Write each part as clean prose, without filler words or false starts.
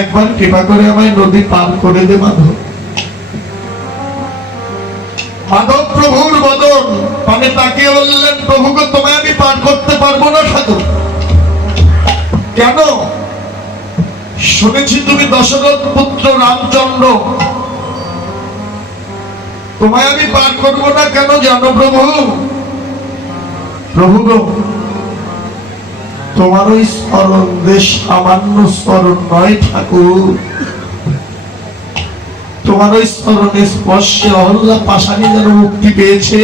একবার কৃপা করে আমায় নদী পার করে দে মাধব। মাধব প্রভুর বদন পানে তাকিয়ে বললেন, প্রভুকে তোমায় আমি পার করতে পারবো না ঠাকুর। কেন? শুনেছি তুমি দশরথ পুত্র রামচন্দ্র, তোমায় আমি পার করবো না কেন জানো প্রভু? প্রভু গো, তোমার ওই স্মরণ দেশ সামান্য স্মরণ নয় ঠাকুর। তোমার ওই স্মরণে স্পর্শে অহল্যা পাশানি যেন মুক্তি পেয়েছে।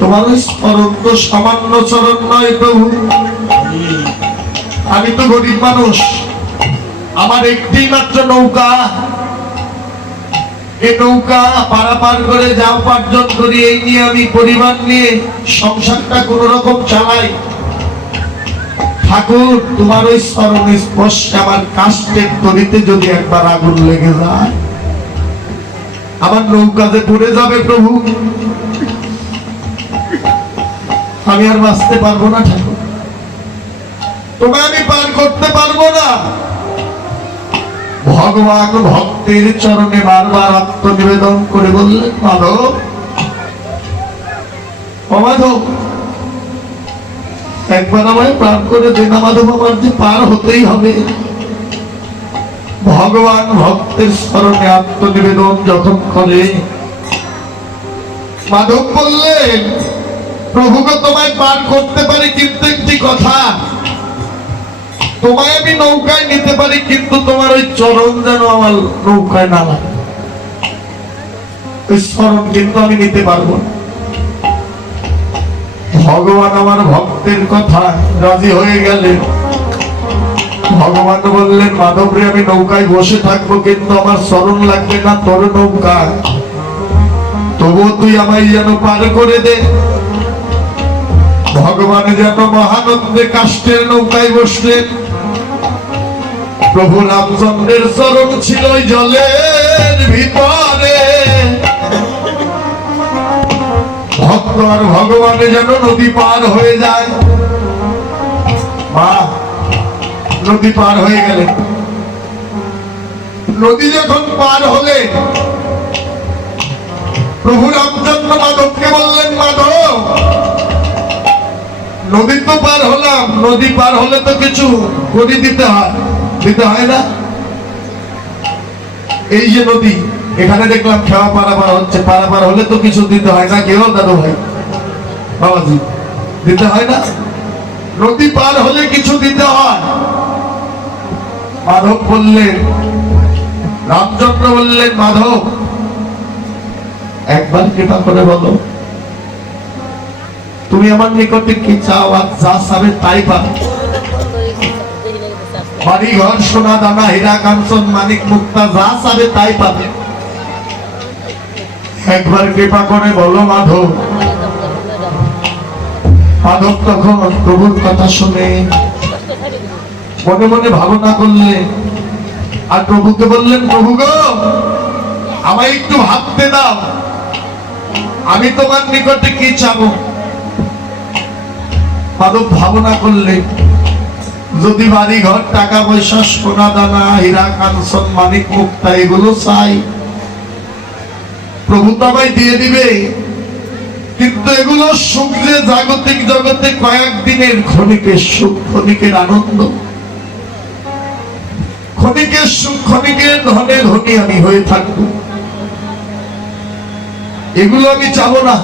তোমার ওই স্মরণ তো সামান্য চরণ নয় প্রভু। আমি তো গরিব মানুষ, আমার একটি মাত্র নৌকা। এই নৌকা পারাপার করে যা উপার্জন করি এই নিয়ে আমি পরিবার নিয়ে সংসারটা কোন রকম চালাই। ঠাকুর, তোমার ওই স্মরণে স্পর্শে আমার কাষ্টের তরিতে যদি একবার আগুন লেগে যায়, আমার নৌকাতে পড়ে যাবে প্রভু, আমি আর বাঁচতে পারবো না ঠাকুর। তোমায় আমি পার করতে পারবো না। ভগবান ভক্তের চরণে বারবার আত্মনিবেদন করে বললেন, মাধব, ও মাধব, একবার আমায় প্রাণ করে দে না মাধব, আমার যে পার হতেই হবে। ভগবান ভক্তের স্মরণে আত্মনিবেদন যখন করে, মাধব বললেন, প্রভুকে তোমায় পার করতে পারি, কিন্তু একটি কথা, তোমায় আমি নৌকায় নিতে পারি, কিন্তু তোমার ওই চরণ যেন আমার নৌকায় না লাগে। ওই স্মরণ কিন্তু আমি নিতে পারবো না। ভগবান আমার ভক্তের কথা রাজি হয়ে গেলেন। ভগবান বললেন, মাধব রে, আমি নৌকায় বসে থাকবো, কিন্তু আমার স্মরণ লাগবে না তোর নৌকায়। তবুও তুই আমায় যেন পার করে দে। ভগবান যেন মহানন্দে কাষ্টের নৌকায় বসলেন। প্রভু রামচন্দ্রের চরণ ছিল ওই জলের ভিতরে। ভক্ত আর ভগবানে যেন নদী পার হয়ে যায়। মা নদী পার হয়ে গেলেন। নদী যখন পার হলে প্রভু রামচন্দ্র মাধবকে বললেন, মাধব, নদী তো পার হলাম, নদী পার হলে তো কিছু করি দিতে হয়, দিতে হয় না? এই যে নদী, এখানে দেখলাম খেওয়া পারাপার হচ্ছে, পারাপার হলে তো কিছু দিতে হয় না? কেউ দাদু ভাই, বাবাজি, দিতে হয় না? নদী পার হলে কিছু দিতে হয়। মাধব বললেন, রামচন্দ্র বললেন, মাধব, একবার কৃপা করে বলো, তুমি আমার নিকটে কি চাও? আর যা চাবে তাই পাবে। বাড়ি ঘর সোনা দানা হীরা কাঞ্চন মানিক মুক্তা যা চাবে তাই পাবে। একবার কৃপা করে বলো মাধব। মাধব তখন প্রভুর কথা শুনে মনে মনে ভাবনা করলেন, আর প্রভুকে বললেন, প্রভু গো, আমায় একটু ভাবতে দাও, আমি তোমার নিকটে কি চাবো। মাধব ভাবনা করলেন, যদি বাড়ি ঘর টাকা পয়সা সোনা দানা হীরা কাঞ্চন মানিক মুক্তা এগুলো চাই, প্রভু তো আমায় দিয়ে দিবে, কিন্তু এগুলো সুখ যে জাগতিক জগতে কয়েকদিনের ক্ষণিকের সুখ, ক্ষণিকের আনন্দ, ক্ষণিকের সুখ, ক্ষণিকের ধনে ধনী আমি হয়ে থাকবো, এগুলো আমি চাবো না।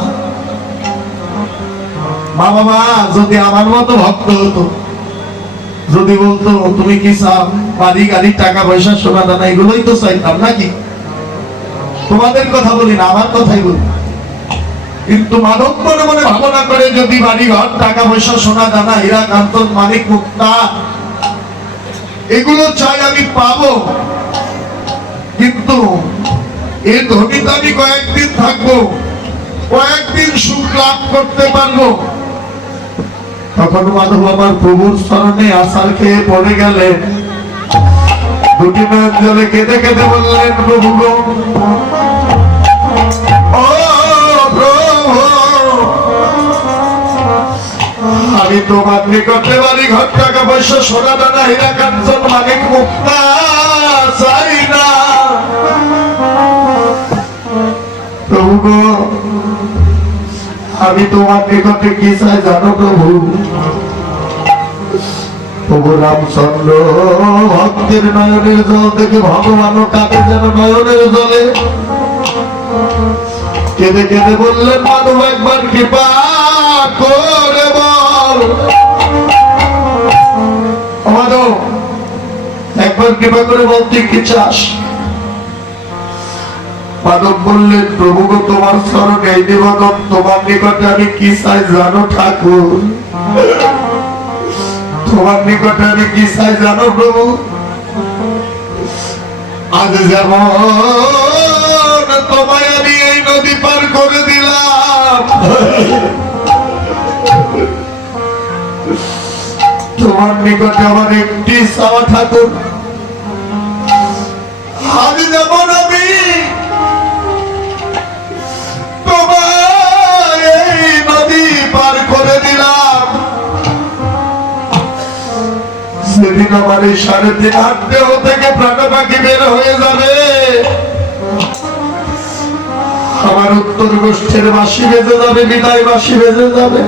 মা বাবা যদি আমার মতো ভক্ত হতো, যদি বলতো তুমি কি চাও, বাড়ি গাড়ি টাকা পয়সা সোনা দানা এগুলোই তো চাইতাম নাকি? তোমাদের কথা বলি না, আমার কথাই বলি। কিন্তু মাধব মনে মনে ভাবনা করে, যদি বাড়ি ঘর টাকা পয়সা সোনা দানা হীরা কাঞ্চন মানিক মুক্তা এগুলো চাই, আমি পাবো, কিন্তু এই ধনীতে আমি কয়েকদিন থাকবো, কয়েকদিন সুখ লাভ করতে পারবো। তখন মাধব আমার প্রভুর স্মরণে আসার খেয়ে পড়ে গেলেন। দুটি নয়ন জলে কেঁদে কেঁদে বললেন, প্রভু গো, ও প্রভু, তোমার নিকটে বাড়ি ঘর টাকা পয়সা সোনা দানা হীরা কাঞ্চন মানিক মুক্তা চাই না প্রভু গো, আমি তোমার নিকটে কি চাই জানো প্রভু? প্রভু রামচন্দ্র ভক্তের নয়নের জল থেকে ভগবানও কাঁদে যেন নয়নের জলে কেঁদে কেঁদে বললেন, মাধব একবার কৃপা করে বল, মাধব একবার কৃপা করে বল তুই কি চাস? মাধব বললেন, প্রভু গো, তোমার স্মরণ এই নিবেদন, তোমার নিকটে আমি কি চাই জানো ঠাকুর? তোমার নিকটে আমি কি চাই জানো প্রভু? আজ যেমন তোমায় আমি এই নদী পার করে দিলাম, তোমার নিকটে আমার একটি চাওয়া ঠাকুর, আজ যেমন আমি তোমার এই নদী পার করে দিলাম, সেদিন আমার এই 3.5 হাত দেহ থেকে প্রাণ পাখি বের হয়ে যাবে, আমার উত্তর গোষ্ঠীর বাঁশি বেজে যাবে, বিদায় বাঁশি বেজে যাবে।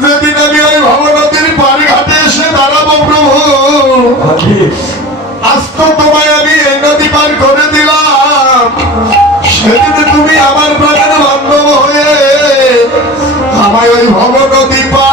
যেদিন আমি ওই ভবনদীর পাড়ি ঘাটে এসে দাঁড়াবো প্রভু, আজ তো তোমায় আমি এই নদী পার করে দিলাম, সেদিন তুমি আমার প্রাণের বান্ধব হয়ে আমায় ওই ভবনদী পার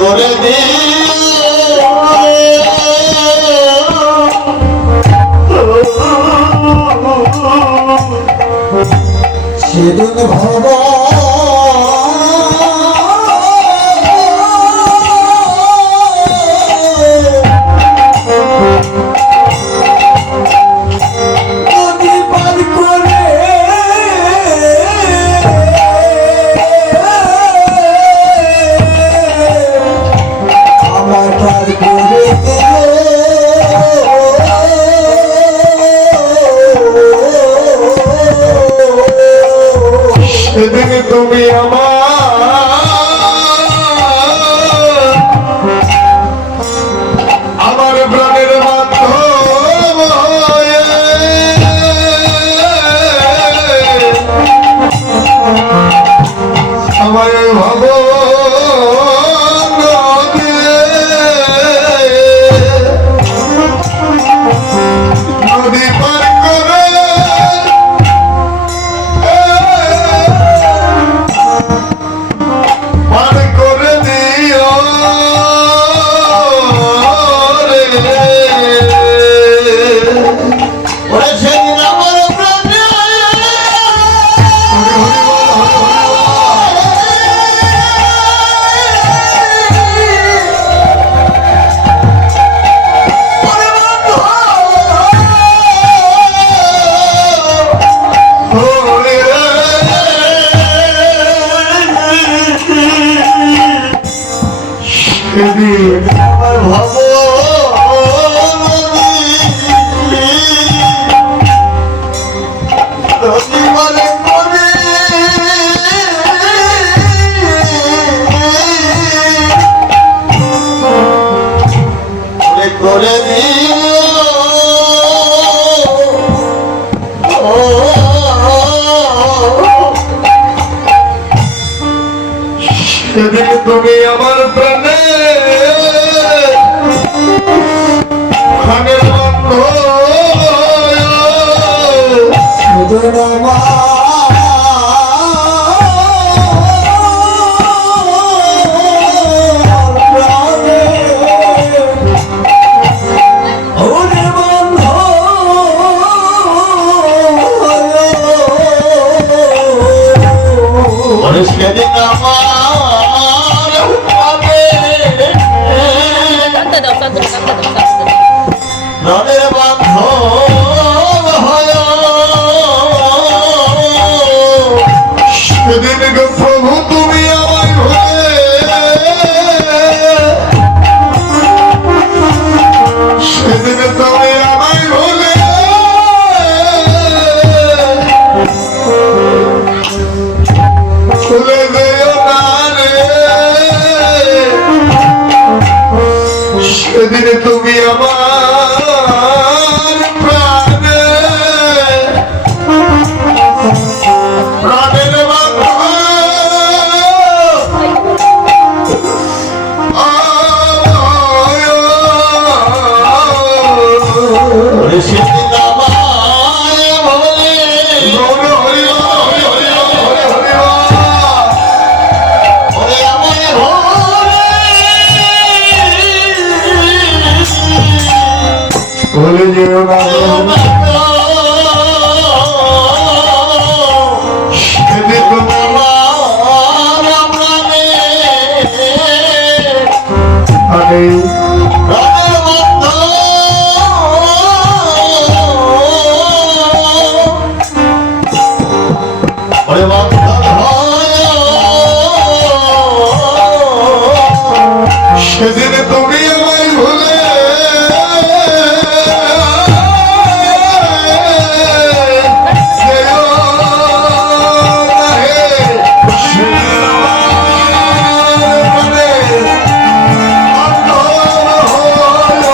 করে দি সেদিন ভবা সেদিন তুমি আমার প্রাণের বান্ধব হয়ে আমায় ভাব নদী পার করে আমার ভাব করে সেদিন তুমি আমার প্রাণে প্রাণের বন্ধ প্রাণের বান্ধব হয় সেদিন গো প্রভু তুমি আমায় ভুলে সেদিন তুমি আমায় ভুলে ভুলে যেও না রে সেদিন তুমি আমার প্রাণে প্রাণের বান্ধব সেদিন আমায় বলে ওরে আমায় বলে যেও না সেদিন তুমি আরে সেদিন তুমি আমায় ভুলে যেও না হে। সেদিন আমার মনে অন্তর হলো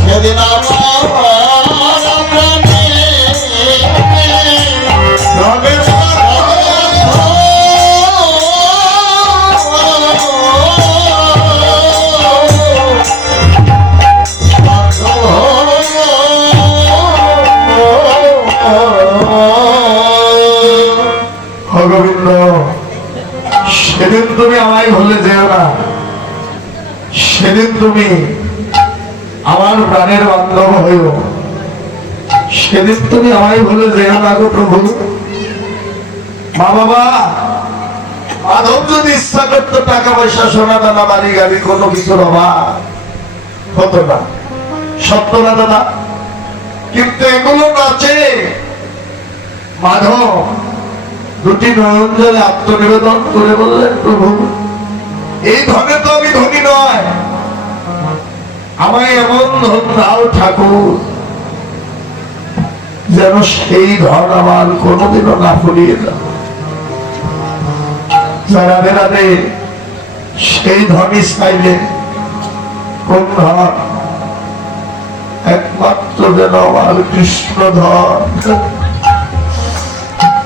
সেদিন আমার প্রাণে রঙের গোবিন্দ সেদিন তুমি আমায় ভুলে যেও না সেদিন তুমি আমার প্রাণের বান্ধব হইও সেদিন তুমি আমায় ভুলে যেও না গো প্রভু মা বাবা মাধব যদি ইচ্ছা করতো টাকা পয়সা সোনা দানা বাড়ি গাড়ি কোনো কিছুর অভাব হতো না সত্য না দাদা কিন্তু এগুলো নাচে মাধব দুটি নয়ন জলে আত্মনিবেদন করে বললেন প্রভু এই ধনে তো আমি ধনী নয় আমায় এমন ধন দাও ঠাকুর যেন সেই ধন আমার কোনোদিনও না ফুরিয়ে দাও যারা বেড়াতে সেই ধনই চাইলে কোন ধন একমাত্র যেন আমার কৃষ্ণ ধন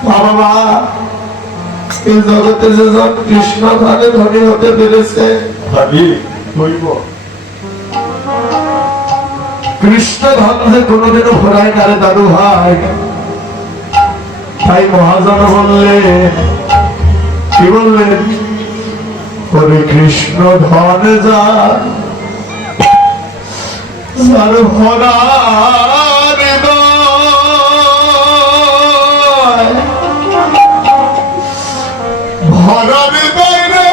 বাবা এই জগতে যেজন কৃষ্ণ ধনে ধনী হতে পেরেছে ভাবি হইব কৃষ্ণ ধনে কোনোদিনও ঘোরায় না রে দাদু ভাই তাই মহাজন বললে কি বললেন হরে কৃষ্ণ ধন যার ভরা হৃদয় ভরা হৃদয় রে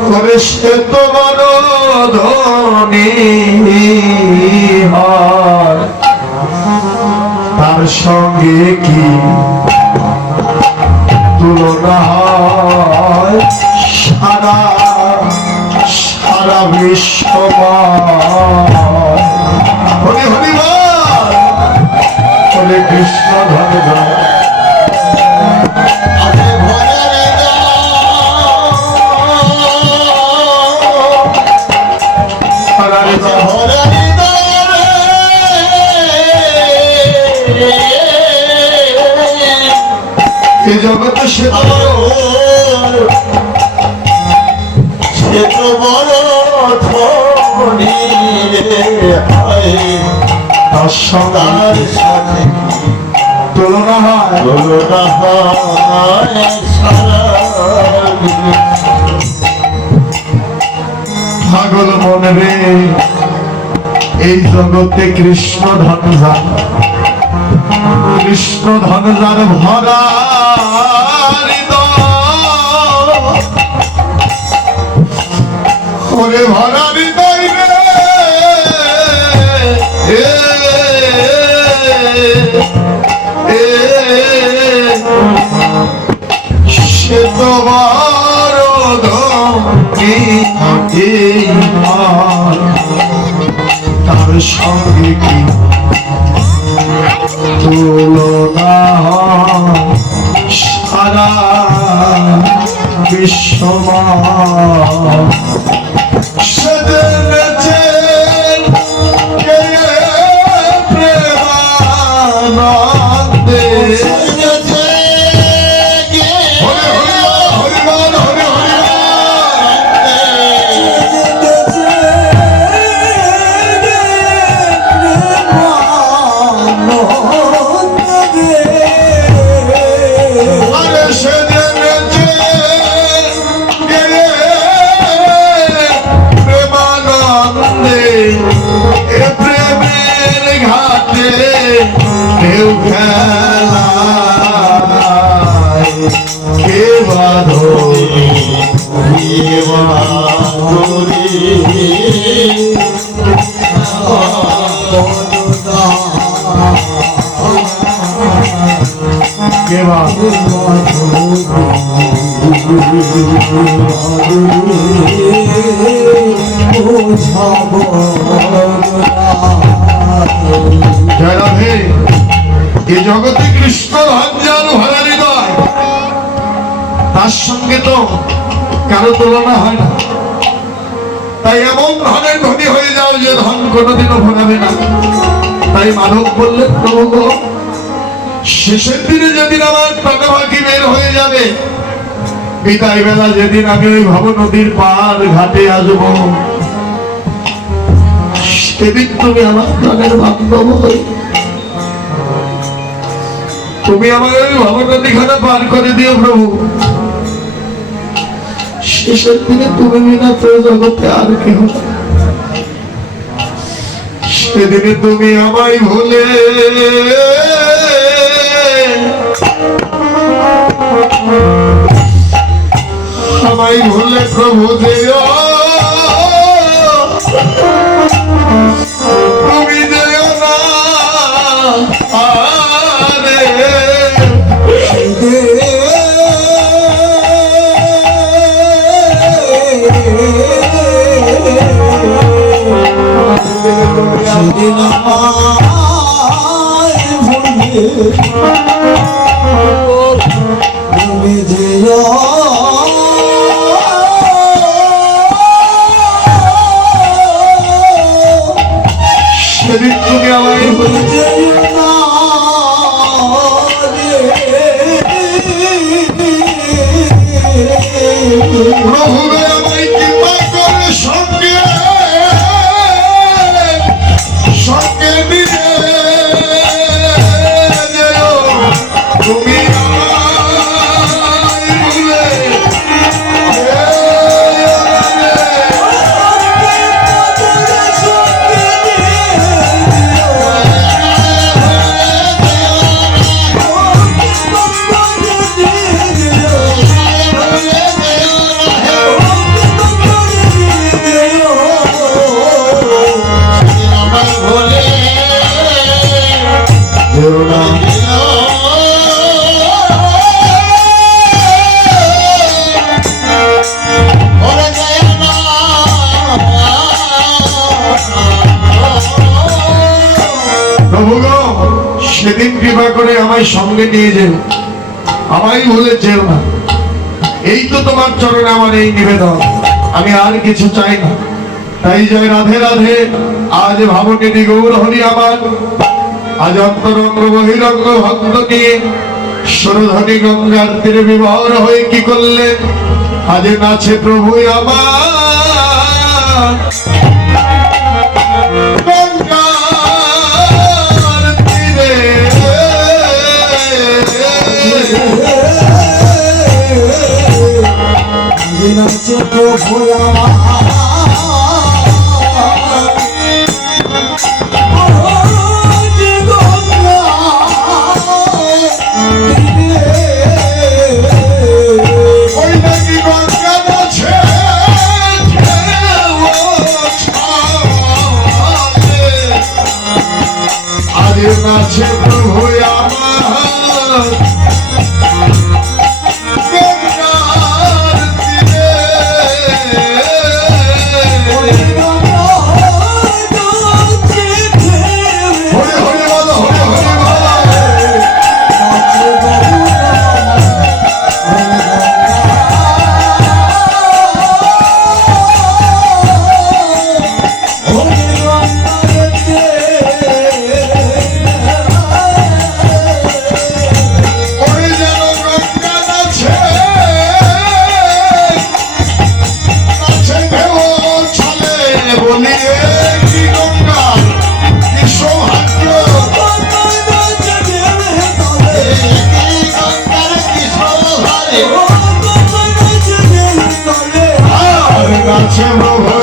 করে সে তো বড় ধনী হয় তার সঙ্গে কি তুলনা হয় সারা সারা বিশ্বময় হরি হরি বল হরে কৃষ্ণ ধন ধন আরে ভরা হৃদয় ভরা এই জগতে সে তো বড় ধনী রে হয় তার সঙ্গে তার সাথে তুলনা হয় তুলনা হয় সারা পাগল মনে রে, এই জগতে কৃষ্ণ ধন যার, কৃষ্ণ ধন যার ভরা হৃদয়, ওরে ভরা হৃদয় রে, সে তো বড় ধনী, তার সঙ্গে কি তুলনা সারা বিশ্বময় সেজেছে কে প্রেমানন্দে। ঢেউ খেলায় কে বাঁধরি, কে বাঁধরি, কে জয় রাধে। এই জগতে কৃষ্ণ রঞ্জন ভরা হৃদয়, তার সঙ্গে তো কারো তুলনা হয় না। তাই এমন ধনের ধনী হয়ে যাও যে ধন কোনোদিনও ভোগাবে না। তাই মাধব বললেন, প্রভু গো, শেষের দিনে যেদিন আমার টাকা বাকি বের হয়ে যাবে, বিদায় বেলা যেদিন আমি ওই ভব নদীর পার ঘাটে আসবো, সেদিন তুমি আমার প্রাণের বান্ধব হই, তুমি আমার ওই ভব নদীখানা পার করে দিও প্রভু। শেষের দিনে তুমি বিনা তো জগতে আর কেহ না। সেদিনে তুমি আমায় ভুলে আমায় ভুলে প্রভু যেও, তুমি যেও না আরে সেদিন আমায় ভুলে তুমি যেও, সেদিন তুমি আমায় ভুলে যেও না প্রভু আমায় কৃপা করে সঙ্গে সঙ্গে নিয়ে যেও, তুমি আমায় ভুলে যেও না। প্রভু গো, সেদিন কৃপা করে আমায় সঙ্গে নিয়ে যেও, আমায় ভুলে যেও না। এই তো তোমার চরণে আমার এই নিবেদন, আমি আর কিছু চাই না। তাই জয় রাধে রাধে। আজ ভাবনিধি গৌর হরি আমার, আজ অন্তরঙ্গ বহিরঙ্গ ভক্ত নিয়ে সরধনী গঙ্গার তীরে বিভোর হয়ে কি করলেন, আজ নাচে প্রভু আমার গঙ্গার তীরে। দিনা নাচে প্রভু আমার ওই নাকি গঙ্গা নাচে ঢেউ ছাড়ে। আরে নাচে প্রভু আমার গঙ্গার তীরে। হরি হরি বল, হরি হরি বল। ওই যেন গঙ্গা নাচে, নাচে ঢেউ ছাড়ে। বলি এ কি গঙ্গা, কি সৌভাগ্য। এই গঙ্গার কি শোভা রে। আর নাচে প্রভু